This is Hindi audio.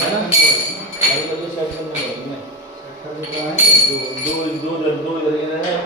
है ना? अभी तो सेट करना है दो दो दो इधर ये रहना है,